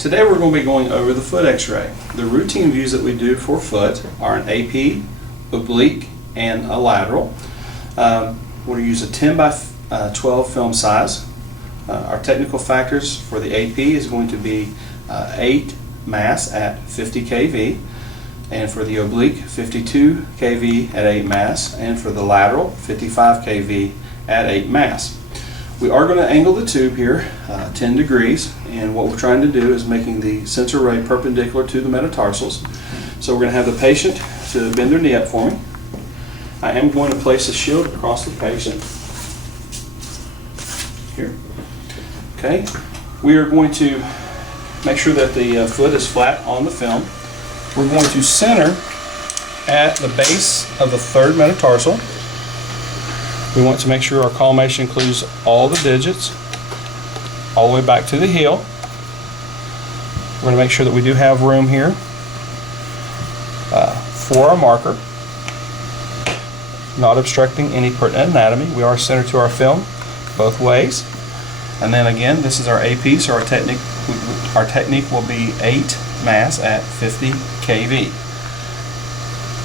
Today we're going to be going over the foot x-ray. The routine views that we do for foot are an AP, oblique, and a lateral. We're going to use a 10 by 12 film size. Our technical factors for the AP is going to be 8 mass at 50 kV, and for the oblique 52 kV at 8 mass, and for the lateral 55 kV at 8 mass. We are going to angle the tube here 10 degrees, and what we're trying to do is making the sensor ray perpendicular to the metatarsals. So we're going to have the patient to bend their knee up for me. I am going to place a shield across the patient here. Okay, we are going to make sure that the foot is flat on the film. We're going to center at the base of the third metatarsal. We want to make sure our collimation includes all the digits, all the way back to the heel. We're going to make sure that we do have room here for our marker, not obstructing any pertinent anatomy. We are centered to our film both ways. And then again, this is our AP, so our technique will be 8 mass at 50 kV.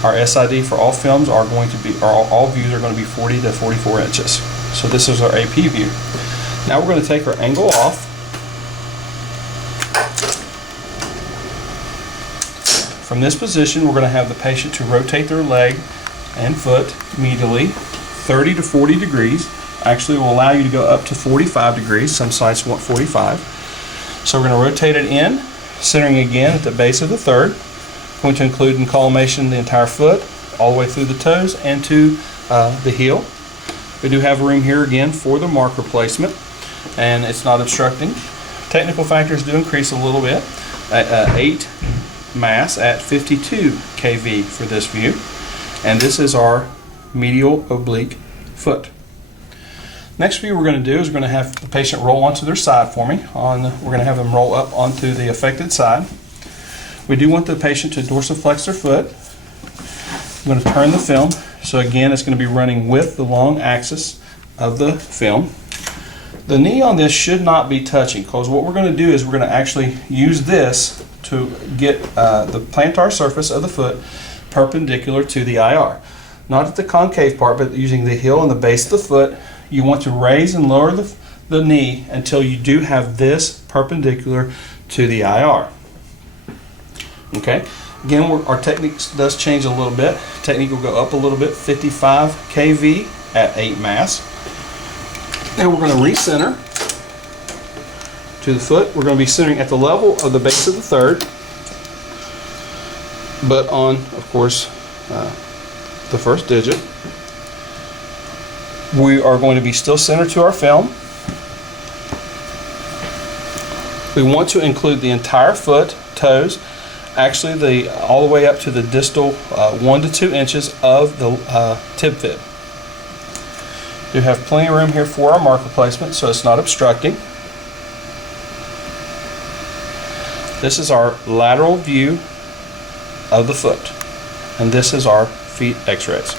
Our SID for all films are going to be, or all views are going to be 40 to 44 inches. So this is our AP view. Now we're going to take our angle off. From this position, we're going to have the patient to rotate their leg and foot medially 30 to 40 degrees. Actually, it will allow you to go up to 45 degrees. Some sites want 45. So we're going to rotate it in, centering again at the base of the third. Going to include in collimation the entire foot, all the way through the toes and to the heel. We do have room here again for the marker placement, and it's not obstructing. Technical factors do increase a little bit at 8 mass at 52 kV for this view, and this is our medial oblique foot. Next view we're going to do is we're going to have the patient roll onto their side for me. We're going to have them roll up onto the affected side. We do want the patient to dorsiflex their foot. I'm going to turn the film. So again, it's going to be running with the long axis of the film. The knee on this should not be touching, because what we're going to do is we're going to actually use this to get the plantar surface of the foot perpendicular to the IR. Not at the concave part, but using the heel and the base of the foot. You want to raise and lower the knee until you do have this perpendicular to the IR. Okay, again, our technique does change a little bit. Technique will go up a little bit, 55 kV at 8 mass. Then we're going to recenter to the foot. We're going to be centering at the level of the base of the third, but on, of course, the first digit. We are going to be still centered to our film. We want to include the entire foot, toes, actually all the way up to the distal 1 to 2 inches of the tib fib. We have plenty of room here for our marker placement, so it's not obstructing. This is our lateral view of the foot, and this is our feet x-rays.